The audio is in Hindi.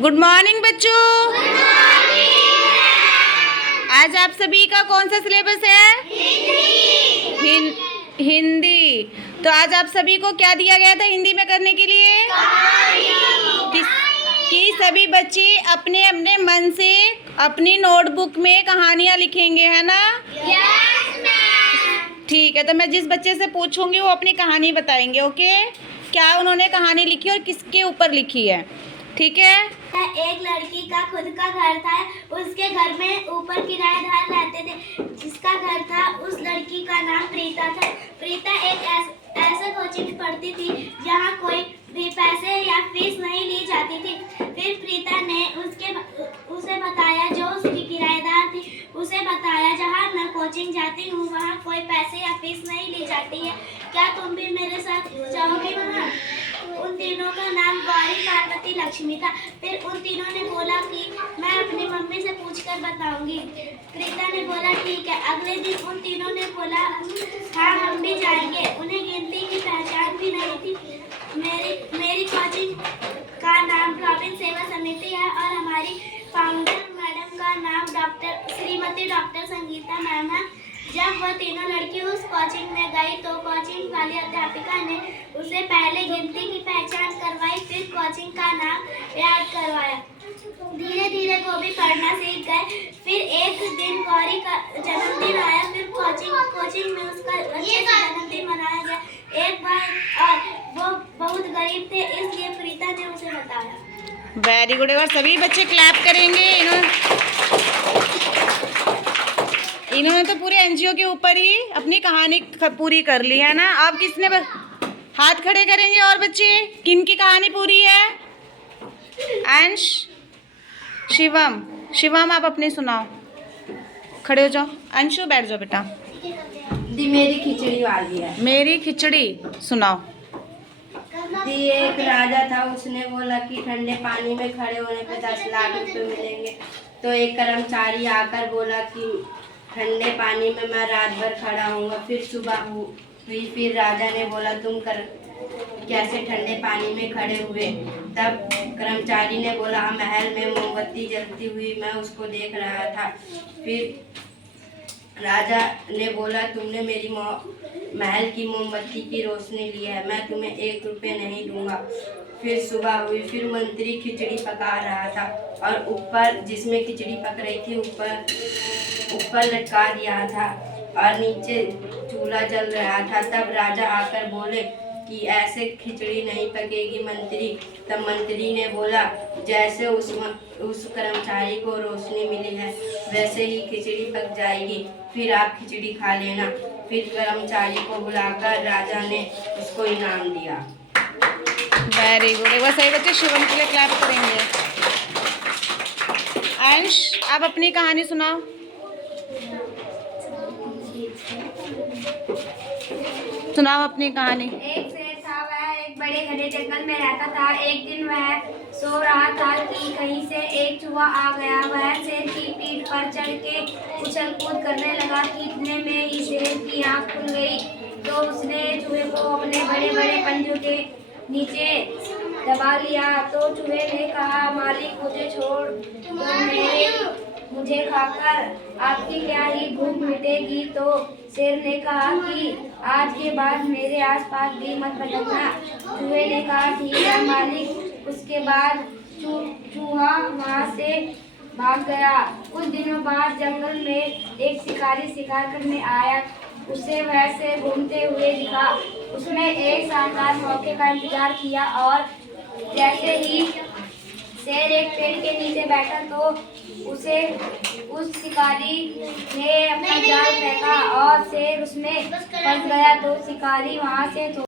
गुड मॉर्निंग बच्चों। आज आप सभी का कौन सा सिलेबस है? हिंदी। तो आज आप सभी को क्या दिया गया था हिंदी में करने के लिए? कि सभी बच्चे अपने अपने मन से अपनी नोटबुक में कहानियाँ लिखेंगे, है ना? ठीक है, तो मैं जिस बच्चे से पूछूंगी वो अपनी कहानी बताएंगे। ओके, क्या उन्होंने कहानी लिखी और किसके ऊपर लिखी है? ठीक है। एक लड़की का खुद का घर था। उसके घर में ऊपर किराएदार रहते थे। जिसका घर था उस लड़की का नाम प्रीता था। प्रीता एक ऐसे कोचिंग पढ़ती थी जहाँ कोई भी पैसे या फीस नहीं ली जाती थी। फिर प्रीता ने उसे बताया, जो उसकी किराएदार थी उसे बताया, जहाँ मैं कोचिंग जाती हूँ वहाँ कोई पैसे या फीस नहीं ली जाती है, क्या तुम भी मेरे साथ जाओगी वहाँ? उन तीनों का नाम गौरी, पार्वती, लक्ष्मी था। फिर उन तीनों ने बोला कि मैं अपनी मम्मी से पूछकर बताऊंगी। प्रीता ने बोला ठीक है। अगले दिन उन तीनों ने बोला हाँ हम भी जाएंगे। उन्हें गिनती की पहचान भी नहीं थी। मेरी कोचिंग का नाम रॉबिन सेवा समिति है और हमारी फाउंडर मैडम का नाम श्रीमती डॉक्टर संगीता मैम है। जब वह तीनों लड़की उस कोचिंग में गई तो कोचिंग वाली अध्यापिका ने उसे पहले गिनती की पहचान करवाई, फिर कोचिंग का नाम याद करवाया। धीरे धीरे वो भी पढ़ना सीख गए। फिर एक दिन गौरी का जन्मदिन आया। फिर कोचिंग में उसका अच्छे से जन्मदिन मनाया गया। एक बार और वो बहुत गरीब थे, इसलिए प्रीता ने उसे बताया। Very good. और सभी बच्चे क्लैप करेंगे। इन्होंने तो पूरे एनजीओ के ऊपर ही अपनी कहानी पूरी कर ली है ना। अब किसने हाथ खड़े करेंगे? और बच्चे किन की कहानी पूरी है? अंश, शिवम। शिवम आप अपनी सुनाओ। खड़े हो जाओ। अंशु बैठ जाओ बेटा। दी मेरी खिचड़ी वाली है। मेरी खिचड़ी सुनाओ। दी एक राजा था, उसने बोला कि ठंडे पानी में खड़े होने पे 10 लाख रुपए मिलेंगे। तो एक कर्मचारी आकर बोला कि ठंडे पानी में मैं रात भर खड़ा हूँगा। फिर सुबह हुई। फिर राजा ने बोला तुम कैसे ठंडे पानी में खड़े हुए? तब कर्मचारी ने बोला महल में मोमबत्ती जलती हुई मैं उसको देख रहा था। फिर राजा ने बोला तुमने मेरी महल की मोमबत्ती की रोशनी ली है, मैं तुम्हें 1 रुपये नहीं दूंगा। फिर सुबह हुई। फिर मंत्री खिचड़ी पका रहा था और ऊपर जिसमें खिचड़ी पक रही थी ऊपर लटका दिया था और नीचे चूल्हा जल रहा था। तब राजा आकर बोले कि ऐसे खिचड़ी नहीं पकेगी मंत्री। तब मंत्री ने बोला जैसे उस कर्मचारी को रोशनी मिली है वैसे ही खिचड़ी पक जाएगी, फिर आप खिचड़ी खा लेना। फिर कर्मचारी को बुलाकर राजा ने उसको इनाम दिया। Very good. एक बार सही बच्चे शिवम के लिए क्लैप करेंगे। अंश आप अपनी कहानी सुनाओ। सुनाओ अपनी कहानी। एक शेर था, वह एक बड़े घने जंगल में रहता था। एक दिन वह सो रहा था कि कहीं से एक चूहा आ गया। वह शेर की पीठ पर चढ़ के उछल कूद करने लगा कि इतने में ही शेर की आँख खुल गई। तो उसने चूहे को अपने बड़े बड़े पंजों के नीचे दबा लिया। तो चूहे ने कहा मालिक मुझे छोड़ दो, मुझे खाकर आपकी क्या ही भूख मिटेगी। तो शेर ने कहा कि आज के बाद मेरे आसपास भी मत भटकना। चूहे ने कहा ठीक है मालिक। उसके बाद चूहा वहाँ से भाग गया। कुछ दिनों बाद जंगल में एक शिकारी शिकार करने आया। उसे वैसे घूमते हुए दिखा। उसने एक शानदार मौके का इंतजार किया और जैसे ही शेर एक पेड़ के नीचे बैठा तो उस शिकारी ने अपना जाल फेंका और शेर उसमें फंस गया। तो शिकारी वहां से